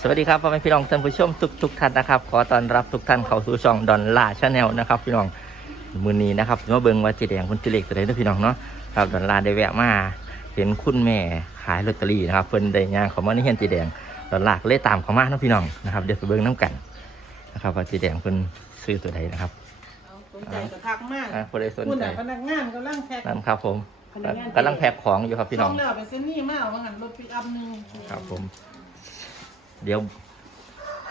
สวัสดีครับพ่อแม่พี่น้องท่านผู้ชมทุกทุกๆท่านนะครับ ขอต้อนรับทุกท่านเข้าสู่ช่องดอนล่าชาแนลนะครับ พี่น้องมือนี้นะครับมาเบิ่งว่าเจแดงคนจิเล็กตัวใดเด้อพี่น้องเนาะครับดอนล่าได้แวะมาเห็นคุณแม่ขายลอตเตอรี่นะครับเพิ่นได้ย่างเขามาในเฮียนเจแดงดอนล่าก็เลยตามเขามาเนาะพี่น้องนะครับเดี๋ยวไปเบิ่งน้กันนะครับว่าเจแดงเพิ่นซื้อตัวใดนะครับเอาสนใจก็ทักมากอ่าคนใดสนคุณใจน่ะพนักงานกำลังแพ็ค นั่นครับผมกำลังแพ็คของอยู่ครับพี่น้อง ส่แล้วไปเส้นนี่มาเอามาหันรถปิกอัพหนึงครับผม เดี๋ยว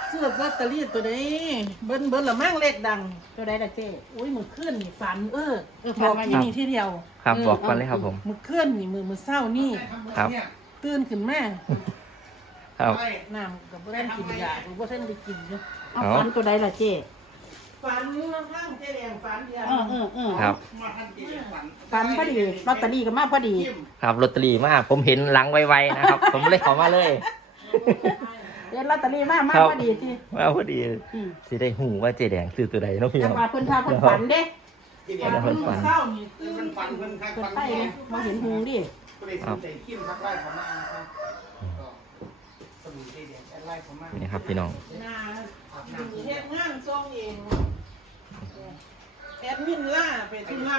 เสื้อลอตเตอรี่ตัวนี้ เบิ้ลเบิ้ลละมั่งเลขดัง ตัวใดล่ะเจ๊อุ้ยมือเคลื่อนนี่ฝันเออเออบอกฝันว่าที่นี่ที่เดียวครับบอกกันเลยครับผม มือเคลื่อนนี่มือมือเศร้านี่ครับ ตื่นขึ้นแม่ครับ น้ำกับบ่ได้กินยาหรือบ่ได้ไปกินอยู่เอาเอาฝันตัวใดล่ะเจ๊ฝันน้ำข้างเจ๊แดงฝันเดียวเออเออเออครับฝันพอดีลอตเตอรี่ก็มาพอดี ครับลอตเตอรี่มาผมเห็นหลังไวๆนะครับ ผมเลยขอมาเลย เดี๋ยวลอตเตอรี่มามาครับพอดีที่มาพอดีอืมสิได้หูว่าเจแดงซื้อตัวใดเนาะพี่จัน้งองหวะเพิ่นพาเพิ่นฝันเด้ฝันมือเศร้านี่ตื่นมันฟันเพิ่นคักเพิ่นฟันไปแม่นะมาเห็นหูดิก็เลยสนใจขี้มทักไล่เขามานะครับก็สมุนไพรเดียดไล่เขามานี่ครับพี่น้องนาดูเฮ็ดงานส่งเองแอดมินล่าไปที่ล่า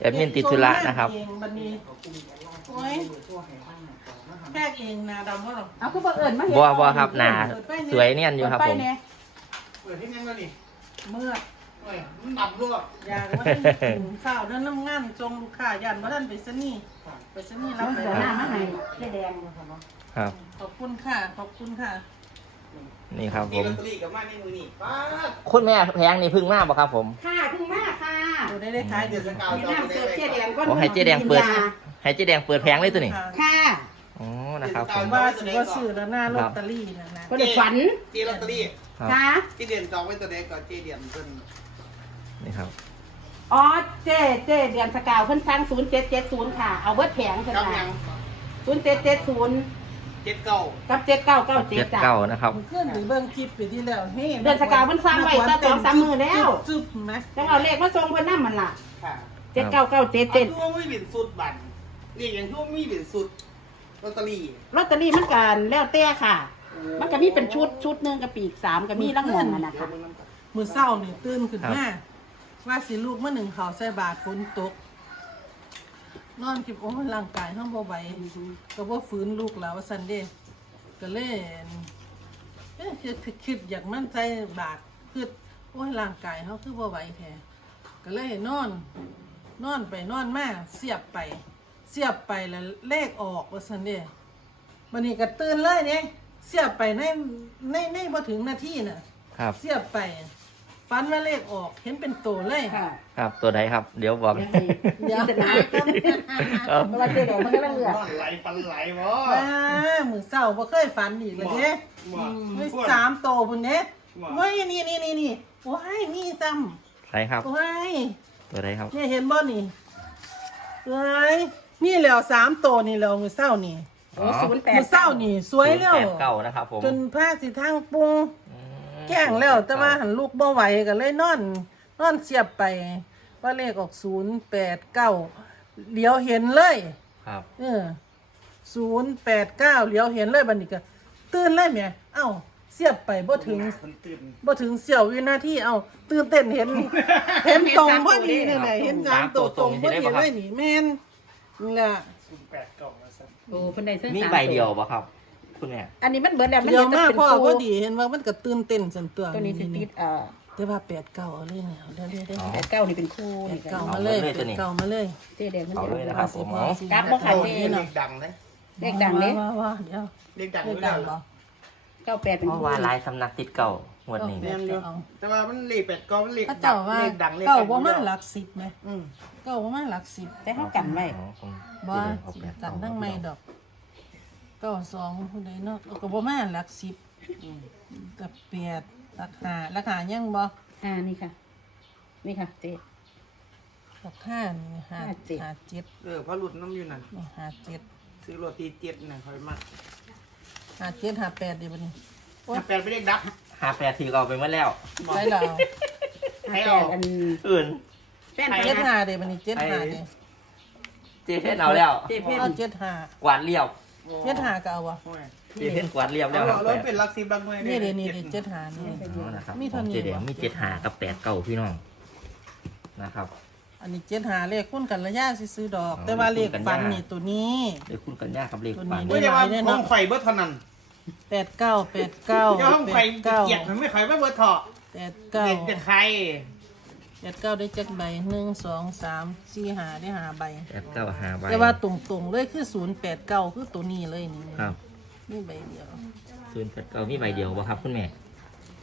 แอดมินติดธุระนะครับเองบัดนี้โอ้ย แพกเองนาดำว่าหรอเอาคือบ่เอิ้นมาเห็นบัวบัวครับหนาสวยเนียนอยู่ครับไปผมแน่เปิดที่ยังแล้วนี่เมื่อเฮ้ยมันดับด้วยอยากว่าได้กินข้าวแล้วน้ำงานจงลูกค้ายันว่าท่านไปซะนี่ไปซะนี่รับเอาไปเสือหน้ามาให้เจ๊แดงครับ ขอบคุณค่ะ ขอบคุณค่ะ นี่ครับผนี่มลอตเตอรี่กับมาในมือนี่ป้าดคุณแม่แพงนี่เพึ่งมาบ่ครับผม ค่ะเพิ่งมาค่ะดูได้ได้ขายเดืเดืออดดสัสกกาวแนะจะเอานำไปเสื้อได้เจ๊แดงก็โอ้ให้เจแดงเปิดให้เจแดงเปิดแพงเลยตัวนี้ค่ะอ๋อนะ ครับผม ว่าสิว่าซื้อแล้วหน้าลอตเตอรี่นะนะเพิ่นได้ฝันเจลอตเตอรี่ครับค่ะที่เดียนจองไว้ตัวเด็กก่อนเจเดียนเพิ่นนี่ครับอ๋อเจ๊เจ๊เดือนสกาวเพิ่นสั่ง0770ค่ะ เอาเบิดแผงเพิ่นกับว่ายัง0770เจ็ดเก้ากับ7997เจ็ดจ้ะ เก้านะครับมันขึ้นหรือเบิ่งคลิปไปที่แล้วเฮ้เดือนสกาวมันสร้างไว้ตั้งสองสามมื้อแล้ว จุบไหมจังเอาเลขมาส่งเพิ่นนำมันล่ะค่ะเจ็ดเก้าเก้าเจ็ดเอาเจ็ดทั่วไม่เป็นสุดบัตรนี่อย่างทั่วไม่เป็นสุด ลอตเตอรี่ลอตเตอรี่มันกันแล้วแต่ค่ะ มันก็มีเป็นชุดชุดหนึ่งกับปีกสามก็มีลังงงอะนะเดี๋ยวคะมึงน้ำตาลมือเศร้านี่ตื่นขึ้นมาว่าสิลูกเมื่อหนึ่งเขาวใส่บาทฝนตก นอนคิดโอ้ยร่างกายห้องบ่ไหวก็บ่ฟื้นลูกแล้วว่าซันเดย์ก็เลยเอ๊ะคิดคิดอยากมั่นใจบาทคือโอ้ยร่างกายเขาคือบ่ไหวแท้ก็เลยนอน นอนไปนอนมาเสียบไป เสียบไปแล้วเลขออกว่าซันเดย์วันนี้ก็ตื่นเลยเนี่ยเสียบไปในในในบ่ถึงนาทีน่ะ ครับ เสียบไปฟันว่าเลขออกเห็นเป็นตัวเลยค่ะครับ ตัวใดครับ เดี๋ยวบอกเดี๋ยวจะนะเพราะว่าเจ๊แดงมันก็เลือกนอนไหลฟันไหลวะว้ามือเศร้าบ่เคยฝันอีกเลยเด้หมอไม่สามโตพุ่นเด้ว่าว้ายนี่นี่นี่นี่ว้ายมีซ้ใช่ครับำว้ายตัวใดครับ เนี่ยเห็นบ่นี่ว้าย นี่แล้วสามโตนี่แล้วมือเศร้านี่โอ้ศูนย์แปมืดอเศร้านี่ สวยแล้ว แปดเก้านะครับผมจนผ้าสิทางปรุงอืมแกล้งแล้ว แต่ว่าหันลูกบ่ไหวก็เลยนอน นอนเสียบไป ว่าเลขออกศูนย์แปดเก้าเดี๋ยวเห็นเลย ครับ เออศูนย์แปดเก้าเลี้ยวเห็นเลยบัดนี้ก็ตื่นเลยแหม่เอ้า เสียบไปบ่ถึงคนตื่นบ่ถึงเสี้ยววินาทีเอ้า ตื่นเต้นเห็น เห็นตรงพอดีเนี่ยแหละเห็นสามตัวตรงพอดีเลยนี่แม่น นี่แหละศูนย์แปดเก้าแล้วสันโอ้เพิ่นได้เส้นมีสามใบเดียวป่ะครับคุณแม่อันนี้มันเบิดแล้วมันเดี๋ยวแต่มาเป็นพ่อตัวพอดีเห็นว่ามันก็ตื่นเต้นสันตัวตัวนี้สิติดเอ่อแต่ว่าแปดเก้าเอาเลยเนี่ยเอาเรื่อยๆได้อ๋อแปดเก้านี่เป็นคู่แปนี่ดกัเก้านมาเลยเอาเลยแปตัวดนี้เก้ามาเลยเจ๊แดงมันเอาเลยนะครับผมว่าเอาสิกลับบ่ค่ะโอ้เจ๊ยเลขดังเลยเลขดังเด้ว่าว่าเดี๋ยวเลขดังเลขไม่ดัได้งหรบ่อเก้าแปดเป็นเพราะคู่ว่าลายสำนักติดเก่า หมดนี้เอแม่นอยู่แต่ว่ามันเลขแปดเก้ามันเลขพระเจ้าว่าเลขดังเลขเก้าดังบ่มาหลักสิบไหมอืมเก้าบ่มาหลักสิบแต่เขากันไว้อ๋อผมบ่เอาสิแปดกัเก้านทั้งไม่ดอกเก้าสองผู้ใดเนาะก็บ่มาหลักสิบอืมกับแปดราคาราคายังบ่อ่านี่ค่ะ นี่ค่ะเจ๊ ราคานี่ห้าห้าเจ็ด ห้าเจ็ดเออเพราะหลุดน้ำอยู่นั่นนี่ห้าเจ็ดซื้อโรตีเจ็ดน่ะคอยมากห้าเจ็ดห้าแปดดีบ่นี่ถ้าแปดไปเลขดับ หาแปดถือเอาไปเมื่อแล้วได้แล้วให้แปเอาดอันอื่นแฟนเจ็ดไปห้านะดีบ่นี่เจ็ดห้าดีเจเพชรเอาแล้วเจ๊เพชรเอาเจ็ดห้ากวาดเรียบเจ็ดห้าก็เอาบ่โอ้ยเจเพ่นกวาดเรียบแล้เอาวครับเราเป็นลักซิบลักหน่วยนี่เดี๋ยวนี้เจ็ดหานี่อ๋อนะครับมีขเท่าองนี้เจแดงวะมีเจ็ดหากับแปดเก่าพี่น้องนะครับ อันนี้เจ็ดหาเลขคุ้นกันระยะสิซื้อดอกอ๋อแต่ว่าเลขเลขคุ้นกันฟันยากนี่ตัวนี้เด็กคุณกันยากับเลขตัวนี้ ฝันไม่ได้ว่าห้องไข่เบิร์ดเท่านั้น แปดเก้าแปดเก้าเจ้าห้องแปไข่ดเก้าเกียดมันไม่ไข่ไม่เบิร์ดเถาะแปดเก้าเด็กเป็นไข่แปดเก้าได้จักใบหนึ่งสองสามสี่หาได้หาใบแปดเก้าหาใบแต่ว่าตรงๆเลยคือศูนย์แปดเก้าคือตัวนี้เลยนี่ครับนี่ใบเดียวศูนย์แปดเก้ามีใบเดียวบ่ครับคุณแม่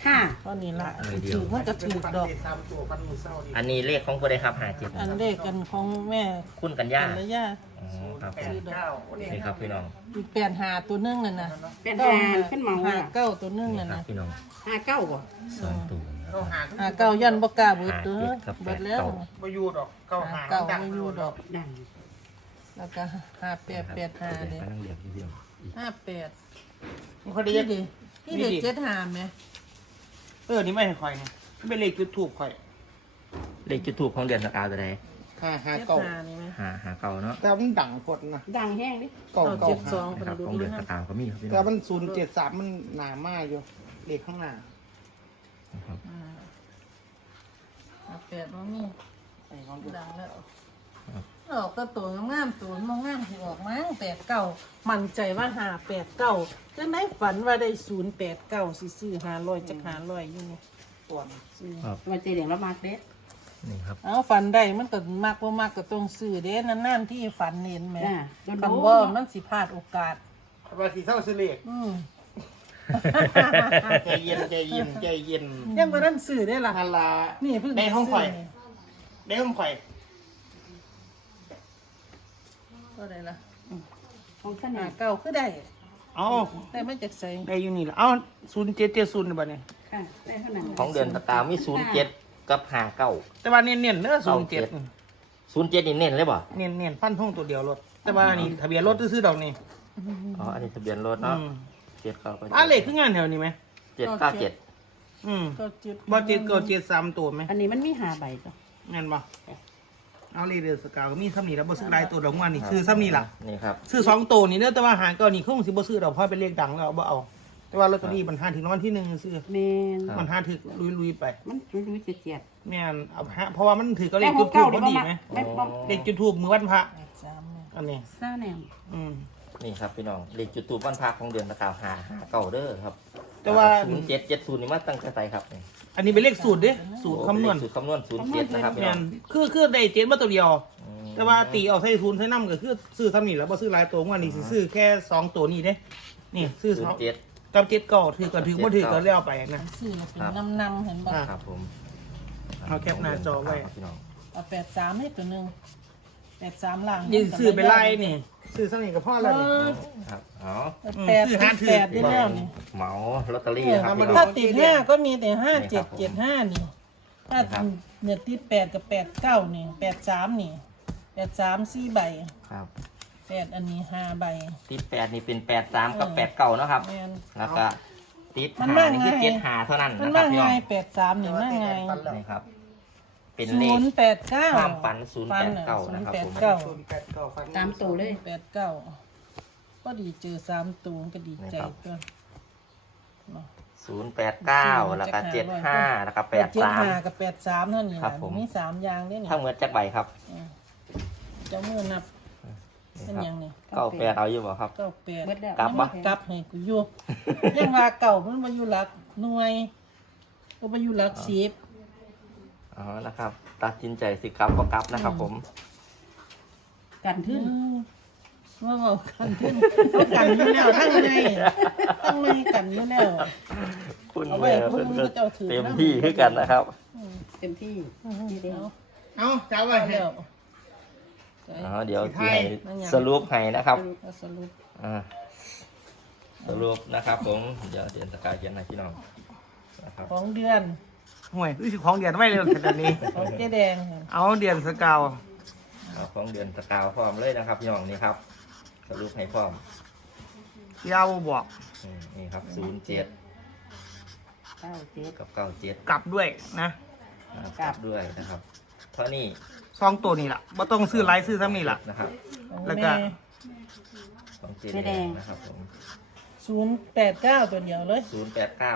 ค่ะ เท่านี้ละใบเดียว ถือมันก็ถือดอกสามตัวฟันมือเศร้าดิอันนี้เลขของผู้ใดครับหาเจ็ดอันเลขกันของแม่คุณกันยากันระยะอ๋อครับแปดเก้าเนี่ยนี่ครับพี่น้องอีกแปดหาตัวนึงน่ะนะเป็นหาขึ้นเมาหาอะเก้าตัวนึงนี่น่ะครับนะพี่น้องหาเก้าบ่สองตัวเราหาหาเก้ายันบกล้าเบิดเด้อหาเจ็ดกับแปเบิดดแล้วเก้าบอยูดอกเก้าหาหาเก้าดังไม่อยู่ดอก ดังแล้วก็หาแปดแปดหาเลเลยยกำลังเรียกอยู่เดียวห้าแปดมันเขาได้นี่ยักดินี่เด็กเจ็ดหาไหม เออนี่ไม่ให้ไข่เนี่ยมันเป็นเลขจุดถูกไข่เลขจุดถูกของเดือนสกาวตัวใดหาหาเจ็ดเก้าหานี่ไหมหาหาเก่าเนาะแต่มันดังกดนะดังแห้งดิเก้าเก้าเก้าเจ็ดสอหางเป็นนะครับดูของดูเดือนนะสกาวก็มีครับพี่น้แต่องมันศูนย์เจ็ดสามมันหนามากอยู่เลขข้างหน้านะครับอ่าหาแปดมันมีไอ้ของดูดังแล้ว ออกก็ตัวงามๆตัวมองงามที่ออกมาแปดเก้ามั่นใจว่าหาแปดเก้าจะได้ฝันว่าได้ศูนย์แปดเก้าสิซื้อหาร้อยจะหาร้อยอยู่นี่ตัวนี้ซื้อครับ มาเจเดียงแล้วมากเด้นี่ครับ เอาฝันได้มันก็มักว่ามากก็ต้องซื้อเด้นั่นๆที่ฝันเห็นไหมอ่าโดนคันโดว่ามันสิพลาดโอกาสว่าสีเศร้าซื้อเลขอืมใจเย็นใจเย็นใจเย็นยังบ่นั้นซื้อได้ล่ะฮัลลานี่เพิ่งในห้องไข่ซื้นี่ในห้องไข่ ก็ได้ละของเสหาน่ห์เก่าคือได้เอาได้มาจากใส่ได้อยู่นี่ละเอาศูนย์เจ็ดเจ็ดศูนย์บ่เนี่ยค่ะได้เท่านั้นของเดือนสกาวมีศูนย์เจ็ดกับหาเก้าแต่ว่าเน้นเน้นๆเนื้อศูนย์เจ็ดศูนย์เจ็ดนี่เน้นเลยบ่เน้นเน้นๆฟันท่งตัวเดียวรถ แต่ว่านี่ทะเบียนรถซื้อๆดอกนี่อ๋ออันนี้ทะเบียนรถอืเนาะมเจ็ดเก้าก็อะเลขคืองานแถวนี้ไหมเจ็ดเก้าเจ็ดอืมก็จิตบ่เจ็ดเก็เจ็ดสามตัวไหมอันนี้มันมีหาใบจ้ะงานบ่ เอาเลขเดือนสกาวก็มีซ้ำนี่แล้วบ่ซื้อหลายตัวดอกงานนี่คือซ้ำนี่ล่ะนี่ครับซื้อสองตัวนี่เด้อแต่ว่าหางก็นี่คงสิบ่ซื้อดอกเพราะเป็นเลขดังแล้วเอาบ่เอา แต่ว่าลอตเตอรี่มันห้าถึงรางวัลที่หนึ่งซื้อแมนมันห้าถึกลุยๆไป มันรู้ๆเจียดแม่นเอาฮะเพราะว่ามันถือก็ๆเลแต่ขหจุกดทูเก้าบเดี๋ยวพอมาดีมาไหมได้ป้อมเลขจุดทูบมือวันพระแปดสามเนี่ยอันนี้ ซ่าแนมอืมนี่ครับพี่น้องเลขจุดตูปบ้านพักของเดือนสกาวหาหาเก้าเด้อครับ แต่ว่า ศูนย์เจ็ดเจ็ดศูนย์นี่มาตั้งแต่ไสครับนี่อันนี้เป็นเลขสูตรเด้สูตรคำนวณสูตรคำนวณศูนย์เจ็ดนะครับพี่แม่น้องนคือคือได้เจ็ดมาตัวเดียว อืมแต่ว่าตีเอาใส่ทุนใส่น้ำก็คือซื้อซ้ำนี่แล้วบ่ซื้อหลายตัวงวดนี้สิซื้อแค่สองตัวนี้เด้นี่ซื้อศูสนองย์เจ็ด กับเจ็ดเก่าถือก็ถือบ่ถือก็เลี้ยวไปนะซื้อแล้วเป็นน้ำนำๆเห็นบ่อ่าครับผมเอาแคปหน้าจอไว้ ครับพี่น้องเอาแปดสามให้ตัวหนึ่ง แปดสามล่างยิงซื้อไปไล่นี่ซื้อซ้ำนี่ก็พอแล้วนี่ครับอ๋อแปดซื้อติห้าดถือแปดได้แล้วนี่เหมาลอตเตอรี่เออนะครับพี่น้ถ้าองติดห้าก็มีแต่ห้านี่เจ็ครัดบผมเจ็ดห้านี่ถ้านี่ครับเนี่ยติดแปดกับแปดเก้านี่แปดสามนี่แปดสามสี่ใบครับแปดอันนี้ห้าใบติดแปดนี่เป็นแปดสามกับแปดเก้าเนาะครับแม่นแล้วก็ติดมันหาว่านี่คือไงเจ็ดหาเท่านั้นมันนะครับว่าพี่ไงน้องแปดสามนี่ว่าไงนี่ครับ เป็นเลศูขนย์แปดเก้าความฝันศูนย์แปดเก้าศูนะนย์ครับแปดผมเก้าศูนย์แปดเก้าฟันตามตัวเลย แปดเก้าก็ดีเจอสามตูงก็ดีใจตัวเนาะ ศูนย์แปดเก้าแล้วก็เจ็ดห้าแล้วก็แปดเจ็ดสามห้ากับแปดสามเท่านี้ครับล่ะผม มีสามอย่างเนี่ยนี่ถ้าเหมือนจักใบครับเจ้ามือนับนี่เป็นครับหยังนี่เก้าแปดเอาอยู่บ่ครับ เก้าแปดเบิดแล้วกลับมาปะกลับให้กูอยู่ยังว่าเก่ามันมาอยู่หลักหน่วยก็มาอยู่หลักสิบ อ๋อนะครับ ตัดสินใจสิครับก็กลับนะครับ ผม กันทึ้นอืมว่าเอากันขึ้นเอากันอยู่แล้วทั้งไงทั้งไงกันอยู่แล้ว คุณเอาไว้แม่เพิ่นคุณก็เจ้าถือ เต็มที่คือกันนะครับเต็มที่นี่เดียวเอาเอาจ้าไว้เอาให้ แล้วใจอ๋อเดี๋ยวสิไทที่ยให้มันยังสรุปให้นะครับ เอาสรุปอ่าสรุปนะครับผม เดี๋ยวเดือนสกายเขียนให้พี่น้องนะครับ ของเดือน ห่วยรู้สึกของเดือนไม่เลยขนาดนี้ ของเจ๊แดงเอาเดือนสกาวเอาของเดือนสกาวพร้อมเลยนะครับพี่น้องนี่ครับสรุปให้พร้อมยาวบอกอืมนี่ครับศูนย์เจ็ดเก้าเจ็ด กับเก้าเจ็ดกลับด้วยนะกลับ ด้วยนะครับเท่านี้ซองตัวนี่ล่ะบ่ต้องซื้อหลายซื้อซ้ำนี่ล่ะ นะครับของแล้วก็ม่ของเจแดงนะครับผมศูศูนย์แปดเก้าตัวเดียวเลยศูนย์แปดเก้า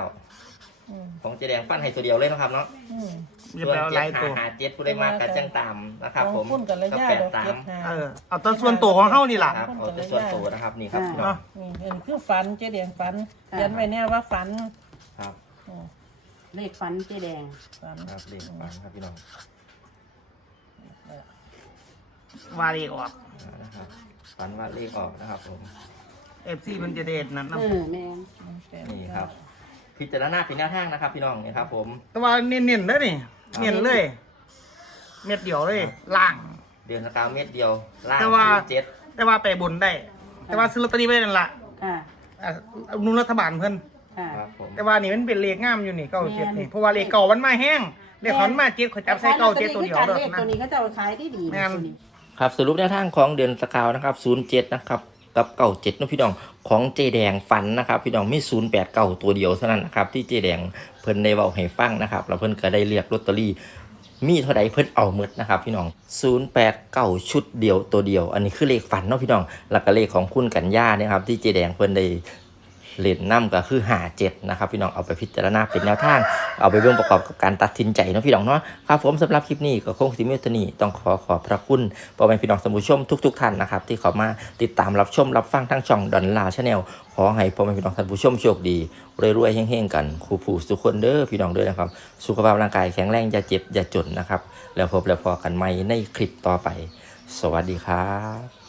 อืมของเจ๊แดงฟันให้ตัวเดียวเลยนะครับเนาะอืมอย่าส่วไปนเอาเจ็หลาดยหาตัว หาเจ็ดผู้ได้มากกันจังตามนะครับขผองมคุณกับระก็ยะแปดดอกตาเจ็มดหา เออเอาตัวส่วนตัวของเฮานี่ล่ะ ครับเอาแต่ส่วนตัวนะครับนี่ครับพี่น้องเนาะนี่เห็นคือฝันเจ๊แดงฝันเขียนไว้เนี่ยว่าฝันครับอืมเลขฟันเจ๊แดง ฝันครับเลขฟันครับพี่น้องว่าเลขออกนะครับฟันว่าเลขออกนะครับ ผม FC มันจะเด็ดนั่นนะเออแม่นแปดนี่คเก้ารับ พิจารณาเป็นแนวทางนะครับ พี่น้องนี่ครับ ผม แต่ว่าเน้นๆเด้อนี่เน้นเลย เม็ดเดียวเลย ล่าง เดือนสกาวเม็ดเดียวล่างแต่ว่า เจ็ดแต่ว่าไปบนได้ แต่ว่าซื้อลอตเตอรี่ไว้นั่นล่ะค่ะอะนุนรัฐบาลเพิ่นค่ะ ครับผมแต่ว่านี่มันเป็นเลขงามอยู่นี่เก้าเจ็ดแม่นี่นเพราะว่าเลขเก่ามันมาแห้งเลขเขามันมาเจ็ดเขาจับใส่เก้าเจ็ดตัวเดียวเลเด้อขนะ ตัวนี้ก็จะเอาขายได้ดีแม่นตัวนี้ ครับสรุปแนวทางของเดือนสกาวนะครับศูนย์เจ็ดนะครับ กับเก่าเจ็ดนะพี่น้องของเจแดงฟันนะครับ พี่น้องมีศูนย์แปดเก่าตัวเดียวเท่านั้นนะครับที่เจแดงเพิ่นในเว้าให้ฟังนะครับแล้วเพิ่นก็ได้เรียกลอตเตอรี่มีเท่าใดเพิ่นเอาหมดนะครับพี่น้อง 08เก่าชุดเดียวตัวเดียว อันนี้คือเลขฝันเนาะพี่น้องหลักเลขของคุณกัญญาเนี่ยครับที่เจแดงเพิ่นได้ เล่นน้ำก็คือหาเจ็ดนะครับพี่น้องเอาไปพิจารณาเป็นแนวทาง เอาไปเรื่องประกอบกับการตัดสินใจนะพี่น้องเนาะครับผมสำหรับคลิปนี้ก็คงสิมีเท่านี้ต้องขอขอบพระคุณพ่อแม่พี่น้องท่านผู้ชมทุก ๆ ท่านนะครับที่เข้ามาติดตามรับชมรับฟังทั้งช่องดอนลาชาแนลขอให้พ่อแม่พี่น้องท่านผู้ชมโชคดีรวยๆเฮงๆกันครูผู้สุขคนเด้อพี่น้องเด้อนะครับ สุขภาพร่างกายแข็งแรงอย่าเจ็บอย่าจนนะครับ แล้วพบแล้วพอกันใหม่ในคลิปต่อไป สวัสดีครับ